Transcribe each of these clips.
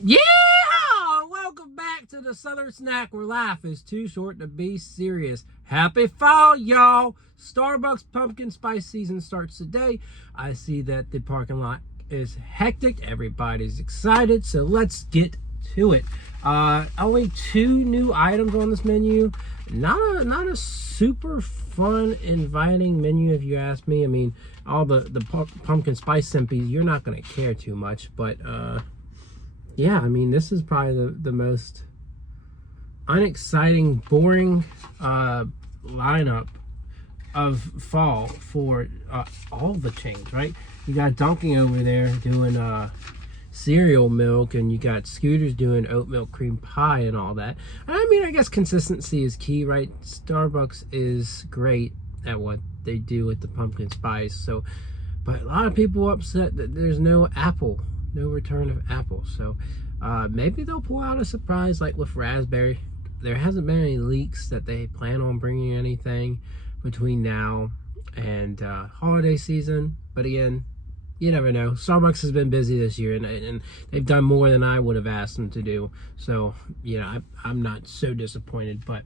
Yeah! Welcome back to the Southern Snack where life is too short to be serious. Happy fall, y'all! Starbucks pumpkin spice season starts today. I see that the parking lot is hectic. Everybody's excited, so let's get to it. Only 2 new items on this menu. Not a super fun, inviting menu if you ask me. I mean, all the pumpkin spice simpies, you're not going to care too much, but yeah, I mean, this is probably the most unexciting, boring lineup of fall for all the chains, right? You got Dunkin' over there doing cereal milk, and you got Scooters doing oat milk cream pie and all that. I mean, I guess consistency is key, right? Starbucks is great at what they do with the pumpkin spice. So, but a lot of people are upset that there's no return of apple. So maybe they'll pull out a surprise like with raspberry. There hasn't been any leaks that they plan on bringing anything between now and holiday season. But again, you never know. Starbucks has been busy this year, and they've done more than I would have asked them to do. So, you know, I'm not so disappointed. But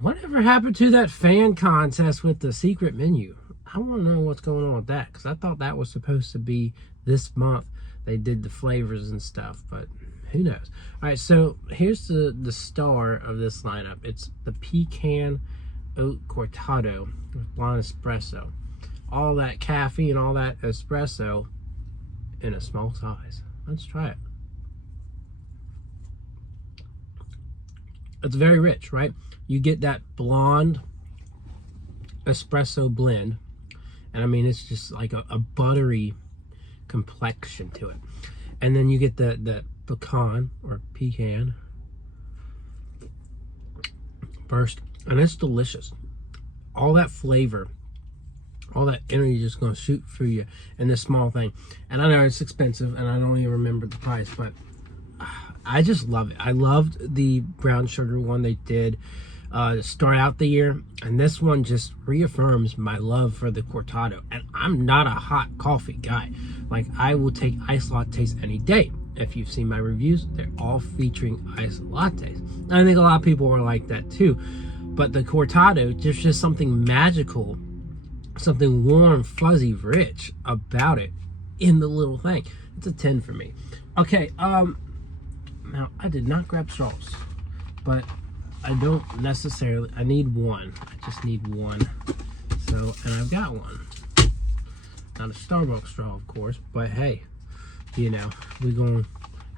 whatever happened to that fan contest with the secret menu? I want to know what's going on with that, because I thought that was supposed to be this month. They did the flavors and stuff, but who knows? All right, so here's the star of this lineup. It's the Pecan Oat Cortado with blonde espresso. All that caffeine, all that espresso in a small size. Let's try it. It's very rich, right? You get that blonde espresso blend, and I mean, it's just like a buttery complexion to it. And then you get the pecan or pecan burst, and it's delicious. All that flavor, all that energy just gonna shoot through you in this small thing. And I know it's expensive, and I don't even remember the price, but I just love it. I loved the brown sugar one they did to start out the year, and this one just reaffirms my love for the Cortado. And I'm not a hot coffee guy. Like, I will take iced lattes any day. If you've seen my reviews, they're all featuring iced lattes. And I think a lot of people are like that too. But the Cortado, there's just something magical, something warm, fuzzy, rich about it in the little thing. It's a 10 for me. Okay, now I did not grab straws, but I don't necessarily, I need one. I just need one. So, and I've got one. Not a Starbucks straw, of course, but hey, you know, we're gonna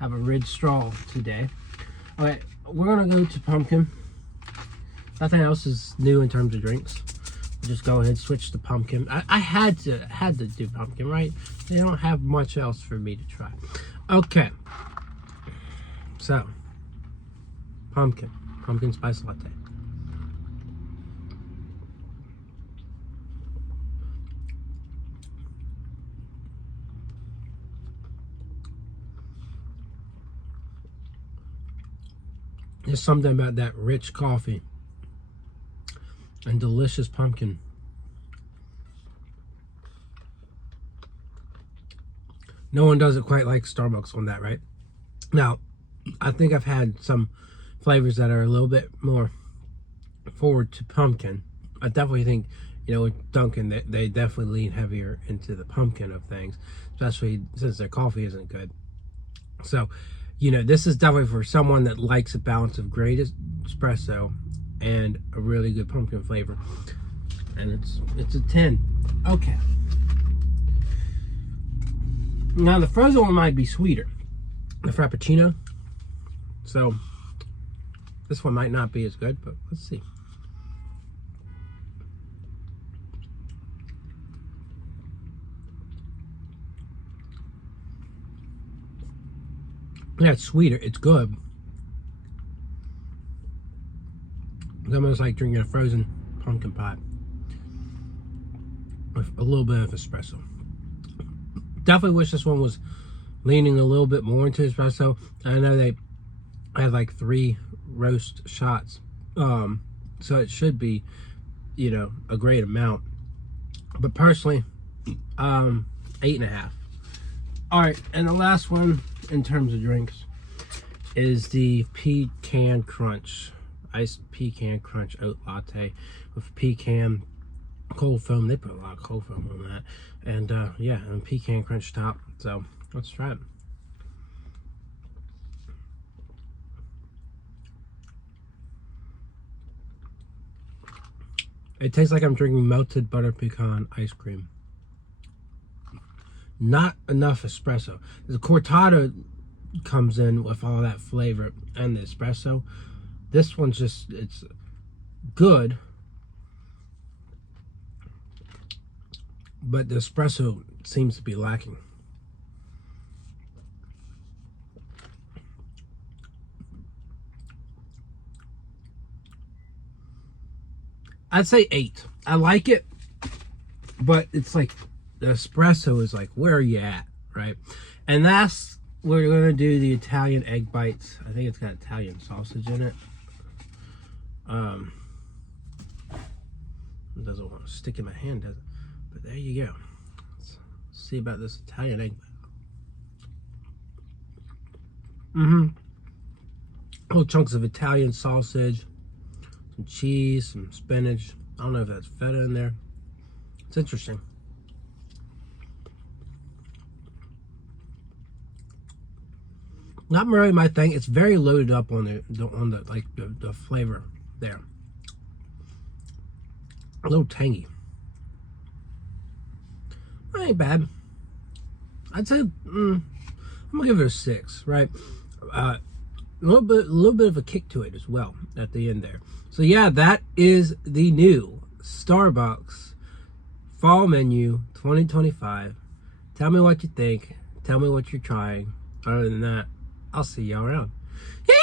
have a red straw today. Okay, we're gonna go to pumpkin. Nothing else is new in terms of drinks. We'll just go ahead and switch to pumpkin. I had to do pumpkin, right? They don't have much else for me to try. Okay, so pumpkin spice latte. There's something about that rich coffee and delicious pumpkin. No one does it quite like Starbucks on that, right? Now, I think I've had some flavors that are a little bit more forward to pumpkin. I definitely think, you know, with Dunkin', they definitely lean heavier into the pumpkin of things, especially since their coffee isn't good. So, you know, this is definitely for someone that likes a balance of great espresso and a really good pumpkin flavor. And it's a 10. Okay. Now the frozen one might be sweeter, the Frappuccino. So this one might not be as good, but let's see. Yeah, it's sweeter. It's good. It's almost like drinking a frozen pumpkin pie with a little bit of espresso. Definitely wish this one was leaning a little bit more into espresso. I know they had like 3 roast shots, so it should be, you know, a great amount. But personally, 8.5. All right, and the last one in terms of drinks, is the Pecan Crunch, iced Pecan Crunch oat latte with pecan cold foam. They put a lot of cold foam on that, and yeah, and pecan crunch top. So let's try it. It tastes like I'm drinking melted butter pecan ice cream. Not enough espresso. The Cortado comes in with all that flavor and the espresso. This one's just, it's good, but the espresso seems to be lacking. I'd say 8. I like it, but it's like the espresso is like, where are you at, right? And that's, we're gonna do the Italian egg bites. I think it's got Italian sausage in it. It doesn't want to stick in my hand, does it? But there you go. Let's see about this Italian egg bite. Little chunks of Italian sausage, some cheese, some spinach. I don't know if that's feta in there. It's interesting. Not really my thing. It's very loaded up on the flavor there. A little tangy. That ain't bad. I'd say I'm gonna give it a 6, right? A little bit of a kick to it as well at the end there. So yeah, that is the new Starbucks fall menu 2025. Tell me what you think. Tell me what you're trying. Other than that, I'll see y'all around. Yeah!